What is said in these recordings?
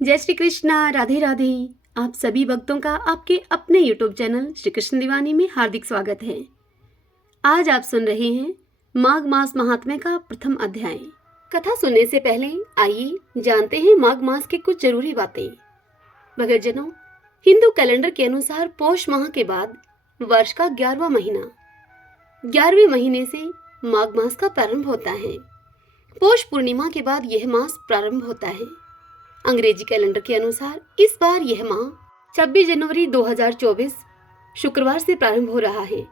जय श्री कृष्णा, राधे राधे। आप सभी भक्तों का आपके अपने YouTube चैनल श्री कृष्ण दीवानी में हार्दिक स्वागत है। आज आप सुन रहे हैं माघ मास महात्म्य का प्रथम अध्याय। कथा सुनने से पहले आइए जानते हैं माघ मास की कुछ जरूरी बातें। भक्तजनों, हिंदू कैलेंडर के अनुसार पौष माह के बाद वर्ष का 11वां महीना, 11वें महीने से माघ मास का प्रारंभ होता है। पौष पूर्णिमा के बाद यह मास प्रारंभ होता है। अंग्रेजी कैलेंडर के अनुसार इस बार यह माह 26 जनवरी 2024 शुक्रवार से प्रारंभ हो रहा है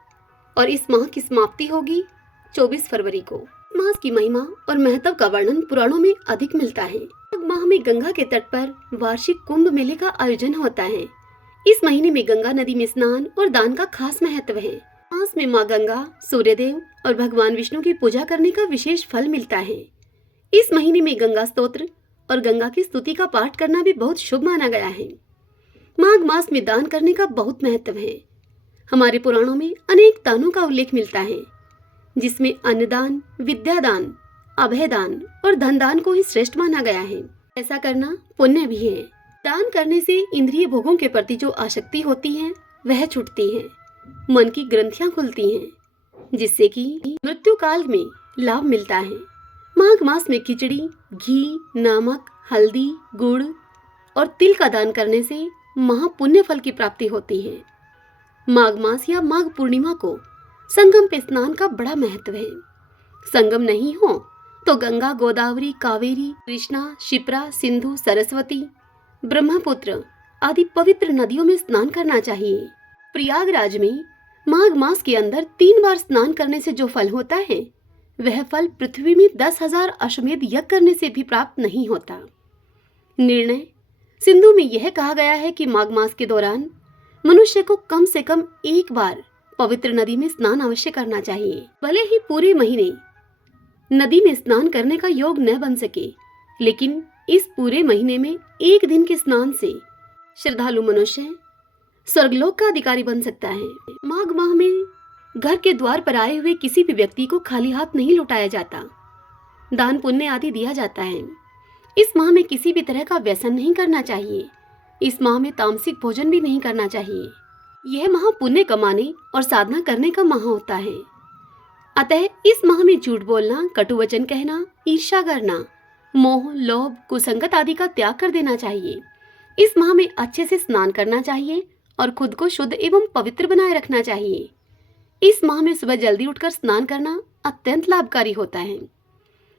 और इस माह की समाप्ति होगी 24 फरवरी को। मास की महिमा और महत्व का वर्णन पुराणों में अधिक मिलता है। माघ माह में गंगा के तट पर वार्षिक कुंभ मेले का आयोजन होता है। इस महीने में गंगा नदी में स्नान और दान का खास महत्व है। मास में माँ गंगा, सूर्यदेव और भगवान विष्णु की पूजा करने का विशेष फल मिलता है। इस महीने में गंगा स्तोत्र और गंगा की स्तुति का पाठ करना भी बहुत शुभ माना गया है। माघ मास में दान करने का बहुत महत्व है। हमारे पुराणों में अनेक दानों का उल्लेख मिलता है, जिसमें अन्नदान, विद्यादान, अभयदान और धनदान को ही श्रेष्ठ माना गया है। ऐसा करना पुण्य भी है। दान करने से इंद्रिय भोगों के प्रति जो आसक्ति होती है वह छूटती है, मन की ग्रंथियां खुलती हैं, जिससे कि मृत्यु काल में लाभ मिलता है। माघ मास में खिचड़ी, घी, नमक, हल्दी, गुड़ और तिल का दान करने से महापुण्य फल की प्राप्ति होती है। माघ मास या माघ पूर्णिमा को संगम पे स्नान का बड़ा महत्व है। संगम नहीं हो तो गंगा, गोदावरी, कावेरी, कृष्णा, शिप्रा, सिंधु, सरस्वती, ब्रह्मपुत्र आदि पवित्र नदियों में स्नान करना चाहिए। प्रयागराज में माघ मास के अंदर 3 बार स्नान करने से जो फल होता है वह फल पृथ्वी में 10,000 अश्वमेध यज्ञ करने से भी प्राप्त नहीं होता। निर्णय सिंधु में यह कहा गया है कि माघ मास के दौरान मनुष्य को कम से कम 1 बार पवित्र नदी में स्नान अवश्य करना चाहिए। भले ही पूरे महीने नदी में स्नान करने का योग न बन सके, लेकिन इस पूरे महीने में 1 दिन के स्नान से श्रद्धालु मनुष्य स्वर्गलोक का अधिकारी बन सकता है। माघ माह में घर के द्वार पर आए हुए किसी भी व्यक्ति को खाली हाथ नहीं लौटाया जाता। दान पुण्य आदि दिया जाता है। इस माह में किसी भी तरह का व्यसन नहीं करना चाहिए। इस माह में तामसिक भोजन भी नहीं करना चाहिए। यह माह पुण्य कमाने और साधना करने का माह होता है। अतः इस माह में झूठ बोलना, कटु वचन कहना, ईर्ष्या करना, मोह, लोभ, कुसंगत आदि का त्याग कर देना चाहिए। इस माह में अच्छे से स्नान करना चाहिए और खुद को शुद्ध एवं पवित्र बनाए रखना चाहिए। इस माह में सुबह जल्दी उठकर स्नान करना अत्यंत लाभकारी होता है।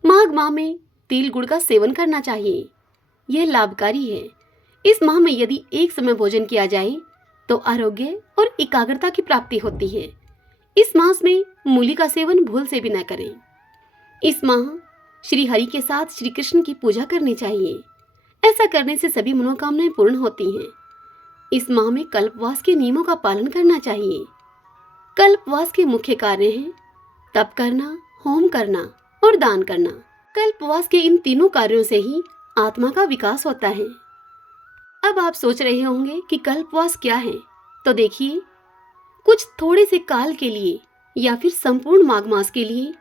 माघ माह में तिल गुड़ का सेवन करना चाहिए। यह लाभकारी है। इस माह में यदि एक समय भोजन किया जाए तो आरोग्य और एकाग्रता की प्राप्ति होती है। इस मास में मूली का सेवन भूल से भी न करें। इस माह श्री हरि के साथ श्री कृष्ण की पूजा करनी चाहिए। ऐसा करने से सभी मनोकामनाएं पूर्ण होती हैं। इस माह में कल्पवास के नियमों का पालन करना चाहिए। कल्पवास के मुख्य कार्य हैं तप करना, होम करना और दान करना। कल्पवास के इन तीनों कार्यों से ही आत्मा का विकास होता है। अब आप सोच रहे होंगे कि कल्पवास क्या है, तो देखिए, कुछ थोड़े से काल के लिए या फिर संपूर्ण माघ मास के लिए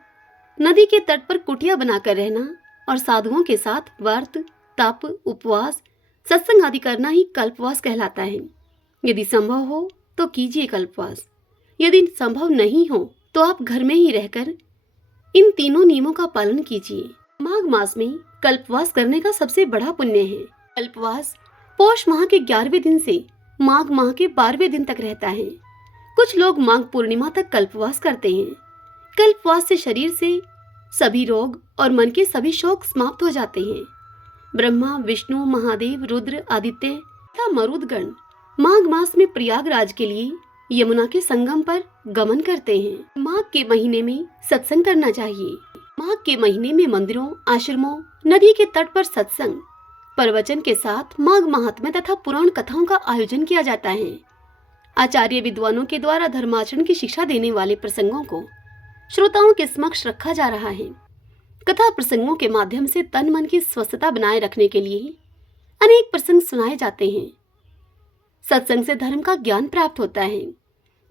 नदी के तट पर कुटिया बनाकर रहना और साधुओं के साथ व्रत, तप, उपवास, सत्संग आदि करना ही कल्पवास कहलाता है। यदि संभव हो तो कीजिए कल्पवास। यदि संभव नहीं हो तो आप घर में ही रहकर इन तीनों नियमों का पालन कीजिए। माघ मास में कल्पवास करने का सबसे बड़ा पुण्य है। कल्पवास पौष माह के 11वें दिन से माघ माह के 12वें दिन तक रहता है। कुछ लोग माघ पूर्णिमा तक कल्पवास करते हैं। कल्पवास से शरीर से सभी रोग और मन के सभी शोक समाप्त हो जाते हैं। ब्रह्मा, विष्णु, महादेव, रुद्र, आदित्य तथा मरुदगण माघ मास में प्रयागराज के लिए यमुना के संगम पर गमन करते हैं। माघ के महीने में सत्संग करना चाहिए। माघ के महीने में मंदिरों, आश्रमों, नदी के तट पर सत्संग, प्रवचन के साथ माघ महात्म्य तथा पुराण कथाओं का आयोजन किया जाता है। आचार्य विद्वानों के द्वारा धर्माचरण की शिक्षा देने वाले प्रसंगों को श्रोताओं के समक्ष रखा जा रहा है। कथा प्रसंगों के माध्यम से तन मन की स्वस्थता बनाए रखने के लिए अनेक प्रसंग सुनाए जाते हैं। सत्संग से धर्म का ज्ञान प्राप्त होता है।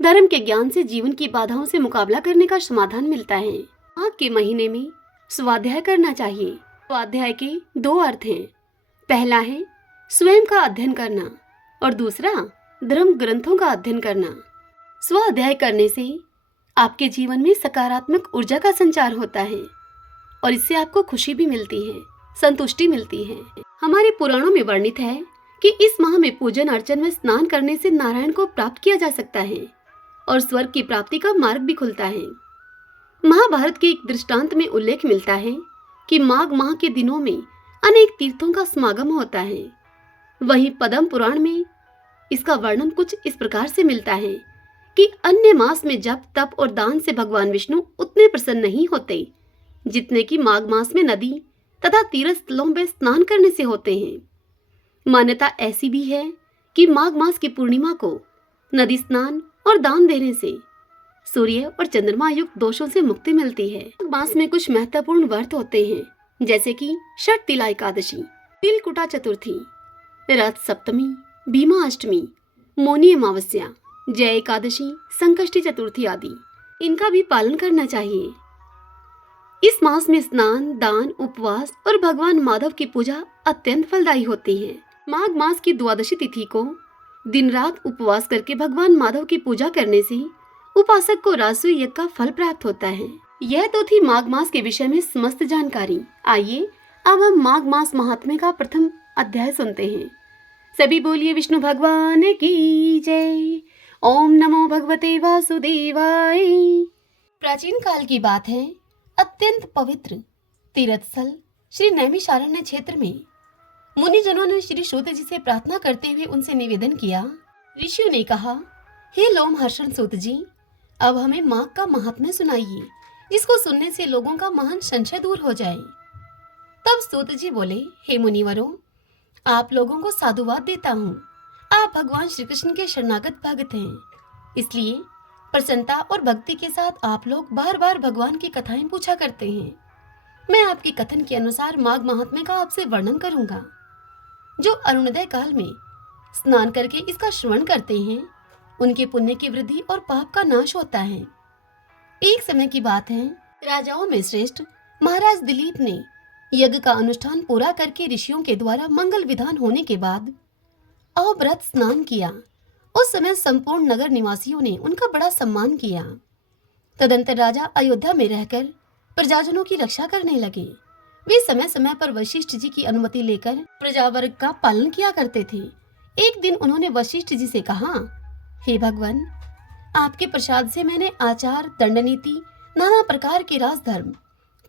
धर्म के ज्ञान से जीवन की बाधाओं से मुकाबला करने का समाधान मिलता है। माघ के महीने में स्वाध्याय करना चाहिए। स्वाध्याय के 2 अर्थ हैं। पहला है स्वयं का अध्ययन करना और दूसरा धर्म ग्रंथों का अध्ययन करना। स्व अध्याय करने से आपके जीवन में सकारात्मक ऊर्जा का संचार होता है और इससे आपको खुशी भी मिलती है, संतुष्टि मिलती है। हमारे पुराणों में वर्णित है कि इस माह में पूजन अर्चन में स्नान करने से नारायण को प्राप्त किया जा सकता है और स्वर्ग की प्राप्ति का मार्ग भी खुलता है। महाभारत के एक दृष्टांत में उल्लेख मिलता है कि माघ माह के दिनों में अनेक तीर्थों का समागम होता है। वहीं पद्म पुराण में इसका वर्णन कुछ इस प्रकार से मिलता है कि अन्य मास में जप तप और दान से भगवान विष्णु उतने प्रसन्न नहीं होते जितने कि माघ मास में नदी तथा तीर्थ स्थलों में स्नान करने से होते हैं। मान्यता ऐसी भी है कि माघ मास की पूर्णिमा को नदी स्नान और दान देने से सूर्य और चंद्रमा युक्त दोषों से मुक्ति मिलती है। मास में कुछ महत्वपूर्ण व्रत होते हैं जैसे कि षट तिला एकादशी, तिलकुटा चतुर्थी, रथ सप्तमी, भीमा अष्टमी, मौनी अमावस्या, जय एकादशी, संकष्टी चतुर्थी आदि। इनका भी पालन करना चाहिए। इस मास में स्नान, दान, उपवास और भगवान माधव की पूजा अत्यंत फलदायी होती है। माघ मास की द्वादशी तिथि को दिन रात उपवास करके भगवान माधव की पूजा करने से उपासक को राजसूय यज्ञ का फल प्राप्त होता है। यह तो थी माघ मास के विषय में समस्त जानकारी। आइए अब हम माघ मास महात्म्य का प्रथम अध्याय सुनते हैं। सभी बोलिए विष्णु भगवान की जय। ओम नमो भगवते वासुदेवाय। प्राचीन काल की बात है। अत्यंत पवित्र तीर्थ स्थल श्री नैमिषारण्य क्षेत्र में मुनिजनों ने श्री सूत जी से प्रार्थना करते हुए उनसे निवेदन किया। ऋषियों ने कहा, हे लोमहर्षण सूत जी, अब हमें माघ का महात्म्य सुनाइए, जिसको सुनने से लोगों का महान संशय दूर हो जाए। तब सूत जी बोले, हे मुनिवरों, आप लोगों को साधुवाद देता हूँ। आप भगवान श्री कृष्ण के शरणागत भक्त हैं, इसलिए प्रसन्नता और भक्ति के साथ आप लोग बार बार भगवान की कथाएं पूछा करते हैं। मैं आपकी कथन के अनुसार माघ महात्म्य का आपसे वर्णन करूंगा। जो अरुणोदय काल में स्नान करके इसका श्रवण करते हैं, उनके पुण्य की वृद्धि और पाप का नाश होता है। एक समय की बात है, राजाओं में श्रेष्ठ महाराज दिलीप ने यज्ञ का अनुष्ठान पूरा करके ऋषियों के द्वारा मंगल विधान होने के बाद अहोव्रत स्नान किया। उस समय संपूर्ण नगर निवासियों ने उनका बड़ा सम्मान किया। तदंतर राजा अयोध्या में रहकर प्रजाजनों की रक्षा करने लगे। वे समय समय पर वशिष्ठ जी की अनुमति लेकर प्रजावर्ग का पालन किया करते थे। एक दिन उन्होंने वशिष्ठ जी से कहा, हे भगवान, आपके प्रसाद से मैंने आचार, दंड नीति, नाना प्रकार के राजधर्म,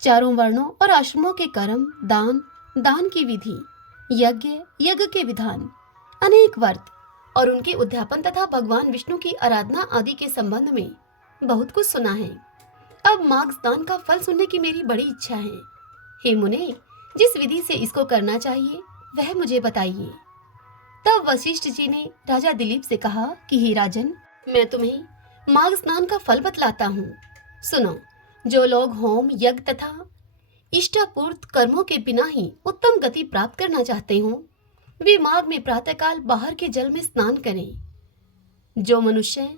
चारों वर्णों और आश्रमों के कर्म, दान, दान की विधि, यज्ञ, यज्ञ के विधान, अनेक व्रत और उनके उद्यापन तथा भगवान विष्णु की आराधना आदि के संबंध में बहुत कुछ सुना है। अब माघ स्नान का फल सुनने की मेरी बड़ी इच्छा है। हे मुने, जिस विधि से इसको करना चाहिए वह मुझे बताइए। तब वशिष्ठ जी ने राजा दिलीप से कहा कि हे राजन, मैं तुम्हें माघ स्नान का फल बतलाता हूँ। सुनो, जो लोग होम, यज्ञ तथा इष्टापूर्त कर्मों के बिना ही उत्तम गति प्राप्त करना चाहते हो, वे माघ में प्रातःकाल बाहर के जल में स्नान करें। जो मनुष्य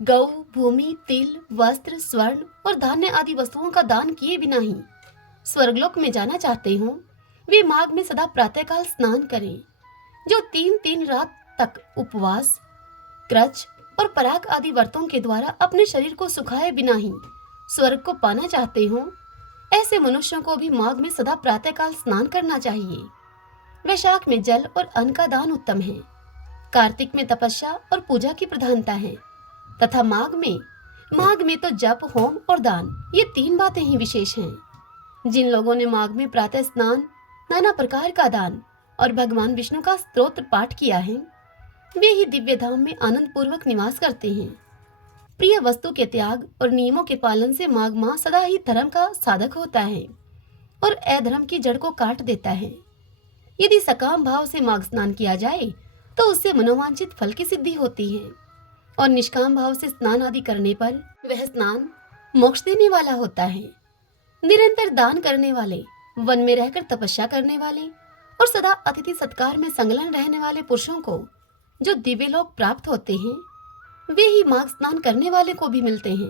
गौ, भूमि, तिल, वस्त्र, स्वर्ण और धान्य आदि वस्तुओं का दान किए बिना ही स्वर्गलोक में जाना चाहते हो, वे माघ में सदा प्रातःकाल स्नान करें। जो 3-3 रात तक उपवास, क्रच और पराग आदि व्रतों के द्वारा अपने शरीर को सुखाए बिना ही स्वर्ग को पाना चाहते हो, ऐसे मनुष्यों को भी माघ में सदा प्रातःकाल स्नान करना चाहिए। वैशाख में जल और अन्न का दान उत्तम है। कार्तिक में तपस्या और पूजा की प्रधानता है तथा माघ में तो जप, होम और दान, ये 3 बातें ही विशेष हैं। जिन लोगों ने माघ में प्रातः स्नान, नाना प्रकार का दान और भगवान विष्णु का स्तोत्र पाठ किया है, वे ही दिव्य धाम में आनंद पूर्वक निवास करते हैं। प्रिय वस्तु के त्याग और नियमों के पालन से माघ माह सदा ही धर्म का साधक होता है और अधर्म की जड़ को काट देता है। यदि सकाम भाव से माघ स्नान किया जाए तो उससे मनोवांछित फल की सिद्धि होती है और निष्काम भाव से स्नान आदि करने पर वह स्नान मोक्ष देने वाला होता है। निरंतर दान करने वाले, वन में रहकर तपस्या करने वाले और सदा अतिथि सत्कार में संलग्न रहने वाले पुरुषों को जो दिव्य लोक प्राप्त होते हैं, वे ही माघ स्नान करने वाले को भी मिलते हैं।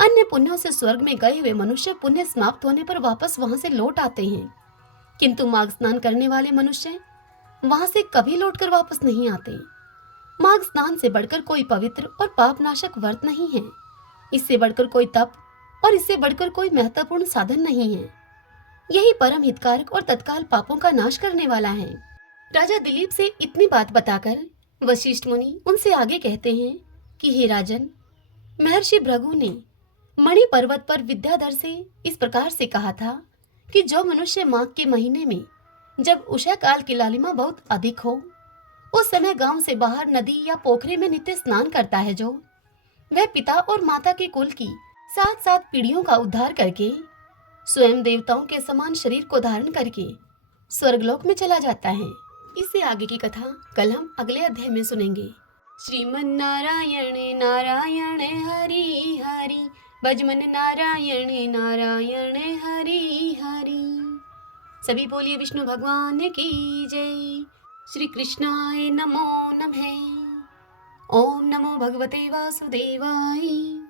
अन्य पुण्यों से स्वर्ग में गए हुए मनुष्य पुण्य समाप्त होने पर वापस वहां से लौट आते हैं, किंतु माघ स्नान करने वाले मनुष्य वहां से कभी लौटकर वापस नहीं आते। माघ स्नान से बढ़कर कोई पवित्र और पापनाशक व्रत नहीं है। इससे बढ़कर कोई तप और इससे बढ़कर कोई महत्वपूर्ण साधन नहीं है। यही परम हितकारक और तत्काल पापों का नाश करने वाला है। राजा दिलीप से इतनी बात बताकर वशिष्ठ मुनि उनसे आगे कहते हैं कि हे राजन, महर्षि भृगु ने मणि पर्वत पर विद्याधर से इस प्रकार से कहा था कि जो मनुष्य माघ के महीने में, जब उषा काल की लालिमा बहुत अधिक हो, उस समय गांव से बाहर नदी या पोखरे में नित्य स्नान करता है, जो वह पिता और माता के कुल की 7-7 पीढ़ियों का उद्धार करके स्वयं देवताओं के समान शरीर को धारण करके स्वर्गलोक में चला जाता है। इससे आगे की कथा कल हम अगले अध्याय में सुनेंगे। श्रीमन नारायण नारायण हरि हरि, भजमन नारायण नारायण हरि हरि। सभी बोलिए विष्णु भगवान की जय। श्री कृष्णाय नमो नमः। ओम नमो भगवते वासुदेवाय।